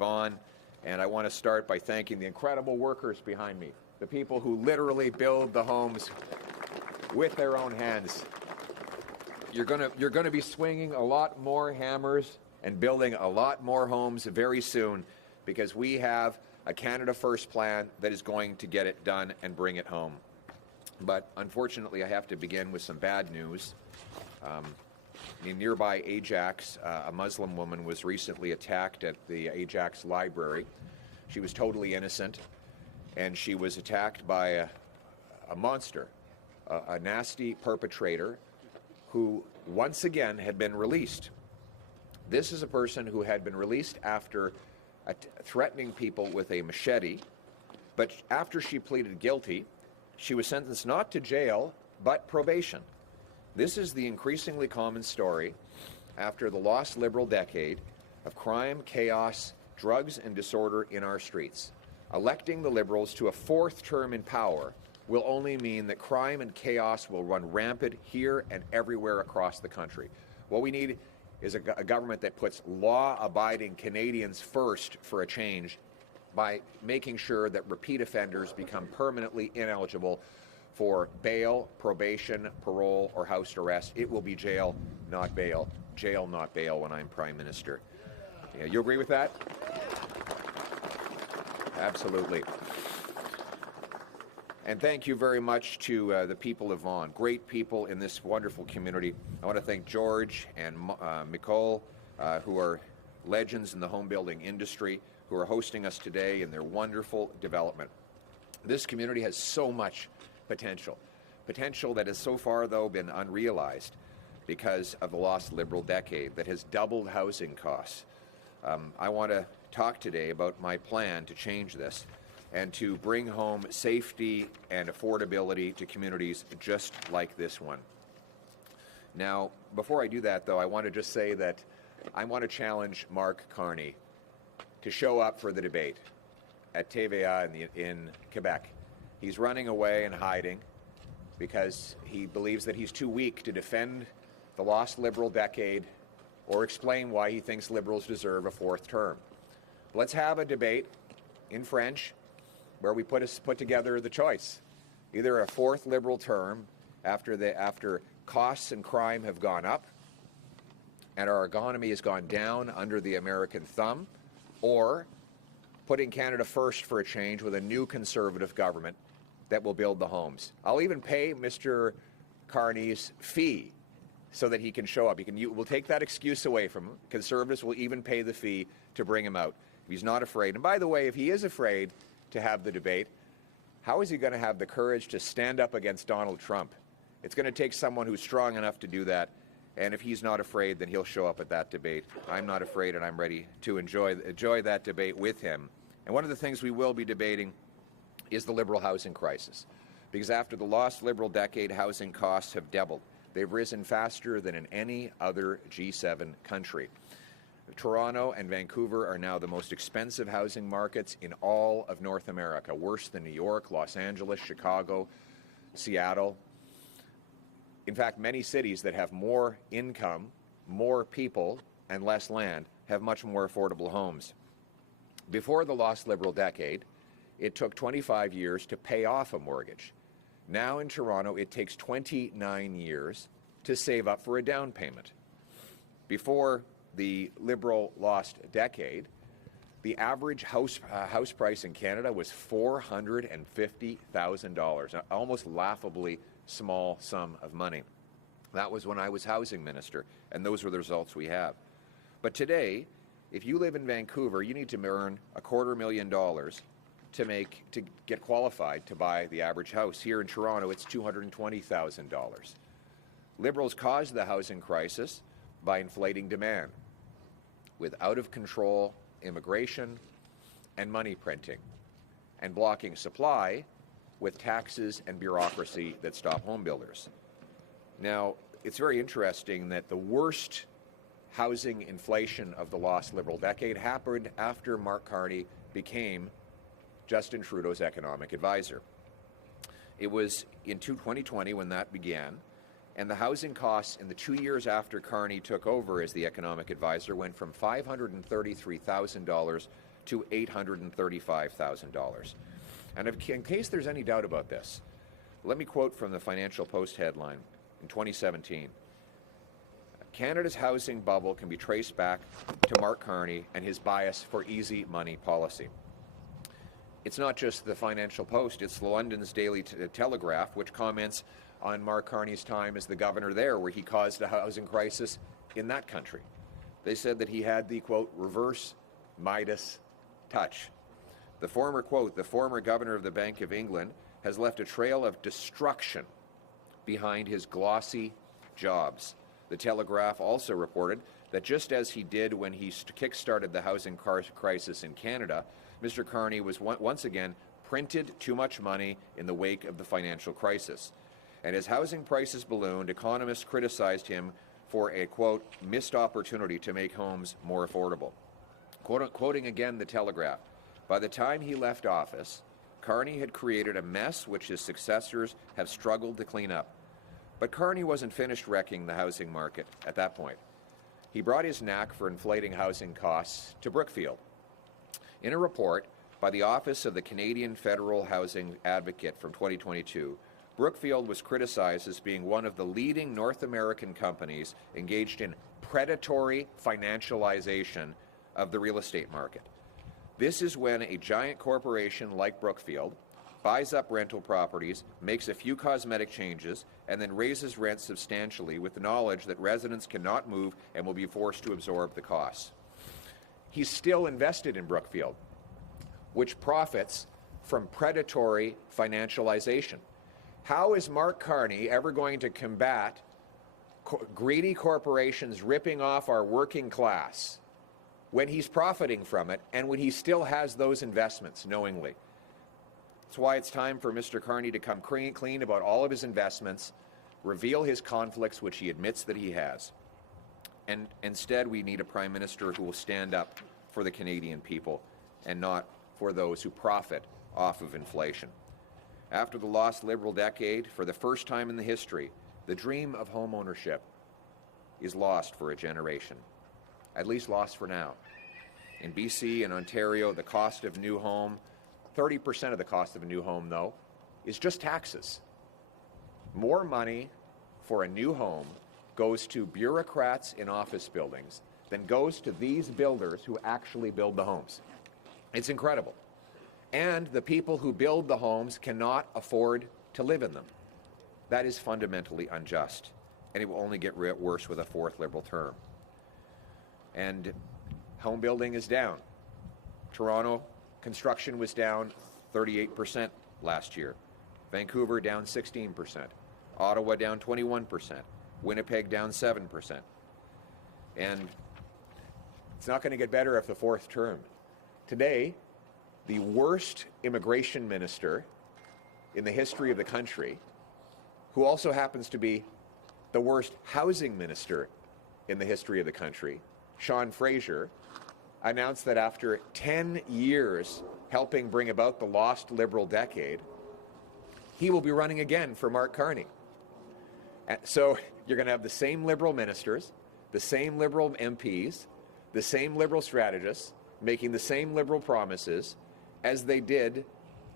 Vaughan, and I want to start by thanking the incredible workers behind me, the people who literally build the homes with their own hands. You're going to be swinging a lot more hammers and building a lot more homes very soon, because we have a Canada First plan that is going to get it done and bring it home. But unfortunately, I have to begin with some bad news. In nearby Ajax, a Muslim woman was recently attacked at the Ajax library. She was totally innocent, and she was attacked by a monster, a nasty perpetrator who once again had been released. This is a person who had been released after threatening people with a machete, but after she pleaded guilty, she was sentenced not to jail, but probation. This is the increasingly common story after the lost Liberal decade of crime, chaos, drugs, and disorder in our streets. Electing the Liberals to a fourth term in power will only mean that crime and chaos will run rampant here and everywhere across the country. What we need is a government that puts law-abiding Canadians first for a change by making sure that repeat offenders become permanently ineligible for bail, probation, parole, or house arrest. It will be jail, not bail. Jail, not bail when I'm Prime Minister. Yeah, you agree with that? Absolutely. And thank you very much to the people of Vaughan, great people in this wonderful community. I want to thank George and Nicole, who are legends in the home building industry, who are hosting us today in their wonderful development. This community has so much potential that has so far, though, been unrealized because of the lost Liberal decade that has doubled housing costs. I want to talk today about my plan to change this and to bring home safety and affordability to communities just like this one. Now, before I do that, though, I want to just say that I want to challenge Mark Carney to show up for the debate at TVA in Quebec. He's running away and hiding because he believes that he's too weak to defend the lost Liberal decade or explain why he thinks Liberals deserve a fourth term. Let's have a debate in French where we put together the choice. Either a fourth Liberal term after costs and crime have gone up and our economy has gone down under the American thumb, or putting Canada first for a change with a new Conservative government that will build the homes. I'll even pay Mr. Carney's fee so that he can show up. We'll take that excuse away from him. Conservatives will even pay the fee to bring him out. If he's not afraid. And by the way, if he is afraid to have the debate, how is he going to have the courage to stand up against Donald Trump? It's going to take someone who's strong enough to do that. And if he's not afraid, then he'll show up at that debate. I'm not afraid, and I'm ready to enjoy that debate with him. And one of the things we will be debating is the Liberal housing crisis. Because after the lost Liberal decade, housing costs have doubled. They've risen faster than in any other G7 country. Toronto and Vancouver are now the most expensive housing markets in all of North America, worse than New York, Los Angeles, Chicago, Seattle. In fact, many cities that have more income, more people, and less land have much more affordable homes. Before the lost Liberal decade, it took 25 years to pay off a mortgage. Now in Toronto, it takes 29 years to save up for a down payment. Before the Liberal lost decade, the average house price in Canada was $450,000, an almost laughably small sum of money. That was when I was housing minister, and those were the results we have. But today, if you live in Vancouver, you need to earn $250,000 to get qualified to buy the average house. Here in Toronto, it's $220,000. Liberals caused the housing crisis by inflating demand with out-of-control immigration and money printing, and blocking supply with taxes and bureaucracy that stop home builders. Now, it's very interesting that the worst housing inflation of the lost Liberal decade happened after Mark Carney became Justin Trudeau's economic advisor. It was in 2020 when that began, and the housing costs in the 2 years after Carney took over as the economic advisor went from $533,000 to $835,000. And in case there's any doubt about this, let me quote from the Financial Post headline in 2017. Canada's housing bubble can be traced back to Mark Carney and his bias for easy money policy. It's not just the Financial Post, it's London's Daily Telegraph, which comments on Mark Carney's time as the governor there, where he caused a housing crisis in that country. They said that he had the, quote, reverse Midas touch. The former, quote, the former governor of the Bank of England has left a trail of destruction behind his glossy jobs. The Telegraph also reported that just as he did when he kick-started the housing crisis in Canada, Mr. Carney was once again printed too much money in the wake of the financial crisis. And as housing prices ballooned, economists criticized him for a, quote, missed opportunity to make homes more affordable. Quoting again the Telegraph, by the time he left office, Carney had created a mess which his successors have struggled to clean up. But Carney wasn't finished wrecking the housing market at that point. He brought his knack for inflating housing costs to Brookfield. In a report by the Office of the Canadian Federal Housing Advocate from 2022, Brookfield was criticized as being one of the leading North American companies engaged in predatory financialization of the real estate market. This is when a giant corporation like Brookfield buys up rental properties, makes a few cosmetic changes, and then raises rents substantially with the knowledge that residents cannot move and will be forced to absorb the costs. He's still invested in Brookfield, which profits from predatory financialization. How is Mark Carney ever going to combat greedy corporations ripping off our working class when he's profiting from it and when he still has those investments knowingly? That's why it's time for Mr. Carney to come clean about all of his investments, reveal his conflicts, which he admits that he has. And instead, we need a Prime Minister who will stand up for the Canadian people and not for those who profit off of inflation. After the lost Liberal decade, for the first time in the history, the dream of home ownership is lost for a generation, at least lost for now. In BC and Ontario, the cost of new home, 30% of the cost of a new home, though, is just taxes. More money for a new home goes to bureaucrats in office buildings than goes to these builders who actually build the homes. It's incredible. And the people who build the homes cannot afford to live in them. That is fundamentally unjust, and it will only get worse with a fourth Liberal term. And home building is down. Toronto construction was down 38% last year. Vancouver down 16%. Ottawa down 21%. Winnipeg down 7%. And it's not going to get better after the fourth term. Today, the worst immigration minister in the history of the country, who also happens to be the worst housing minister in the history of the country, Sean Fraser, announced that after 10 years helping bring about the lost Liberal decade, he will be running again for Mark Carney. So you're going to have the same Liberal ministers, the same Liberal MPs, the same Liberal strategists making the same Liberal promises as they did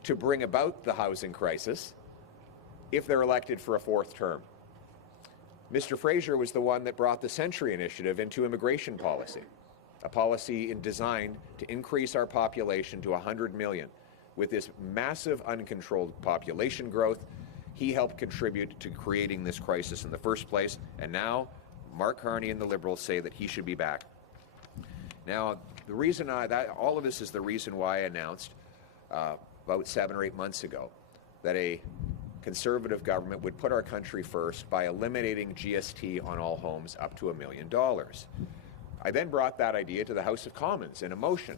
to bring about the housing crisis if they're elected for a fourth term. Mr. Fraser was the one that brought the Century Initiative into immigration policy, a policy designed to increase our population to 100 million. With this massive uncontrolled population growth, he helped contribute to creating this crisis in the first place, and now Mark Carney and the Liberals say that he should be back. Now, the reason all of this is the reason why I announced about 7 or 8 months ago that a Conservative government would put our country first by eliminating GST on all homes up to $1 million. I then brought that idea to the House of Commons in a motion,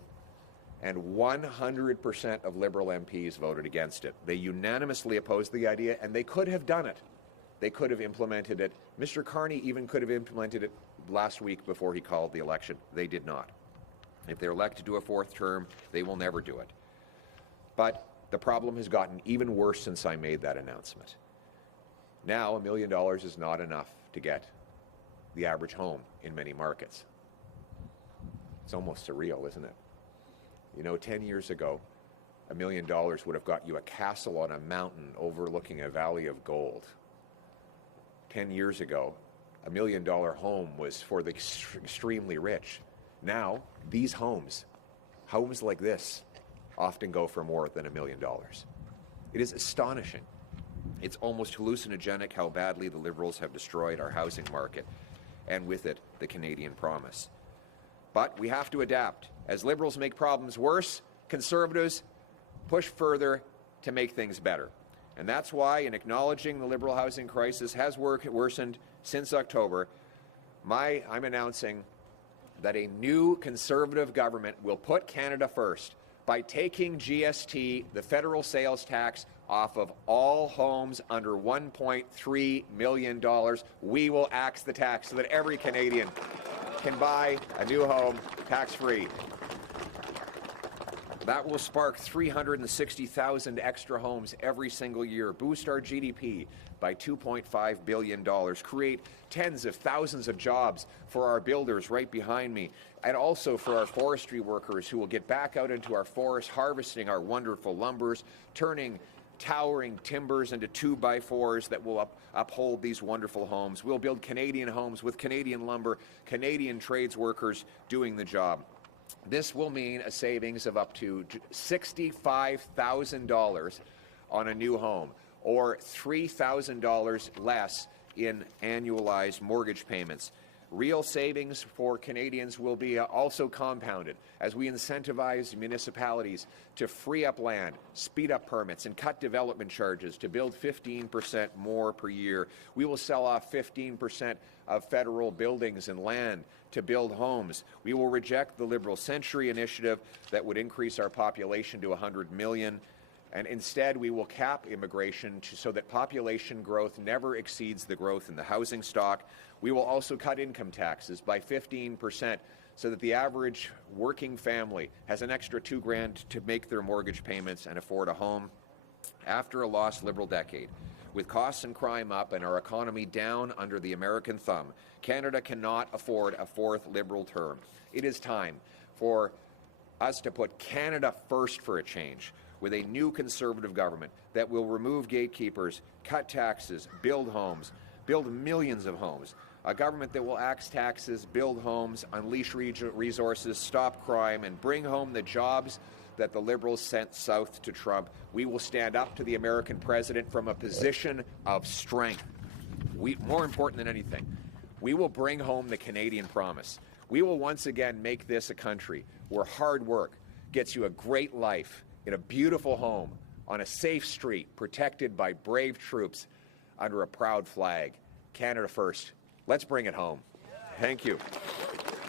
and 100% of Liberal MPs voted against it. They unanimously opposed the idea, and they could have done it. They could have implemented it. Mr. Carney even could have implemented it last week before he called the election. They did not. If they're elected to a fourth term, they will never do it. But the problem has gotten even worse since I made that announcement. Now, $1 million is not enough to get the average home in many markets. It's almost surreal, isn't it? You know, 10 years ago, $1 million would have got you a castle on a mountain overlooking a valley of gold. 10 years ago, $1 million home was for the extremely rich. Now, these homes like this, often go for more than $1 million. It is astonishing. It's almost hallucinogenic how badly the Liberals have destroyed our housing market, and with it, the Canadian promise. But we have to adapt. As Liberals make problems worse, Conservatives push further to make things better. And that's why, in acknowledging the Liberal housing crisis has worsened since October, I'm announcing that a new Conservative government will put Canada first by taking GST, the federal sales tax, off of all homes under $1.3 million. We will axe the tax so that every Canadian can buy a new home tax-free. That will spark 360,000 extra homes every single year, boost our GDP by $2.5 billion, create tens of thousands of jobs for our builders right behind me, and also for our forestry workers who will get back out into our forests, harvesting our wonderful lumbers, turning towering timbers into 2x4s that will uphold these wonderful homes. We'll build Canadian homes with Canadian lumber, Canadian trades workers doing the job. This will mean a savings of up to $65,000 on a new home, or $3,000 less in annualized mortgage payments. Real savings for Canadians will be also compounded as we incentivize municipalities to free up land, speed up permits, and cut development charges to build 15% more per year. We will sell off 15% of federal buildings and land to build homes. We will reject the Liberal Century Initiative that would increase our population to 100 million. And instead, we will cap immigration so that population growth never exceeds the growth in the housing stock. We will also cut income taxes by 15% so that the average working family has an extra $2,000 to make their mortgage payments and afford a home. After a lost Liberal decade, with costs and crime up and our economy down under the American thumb, Canada cannot afford a fourth Liberal term. It is time for us to put Canada first for a change, with a new Conservative government that will remove gatekeepers, cut taxes, build homes, build millions of homes, a government that will axe taxes, build homes, unleash resources, stop crime, and bring home the jobs that the Liberals sent south to Trump. We will stand up to the American president from a position of strength. More important than anything, we will bring home the Canadian promise. We will once again make this a country where hard work gets you a great life, in a beautiful home, on a safe street, protected by brave troops under a proud flag. Canada first. Let's bring it home. Thank you.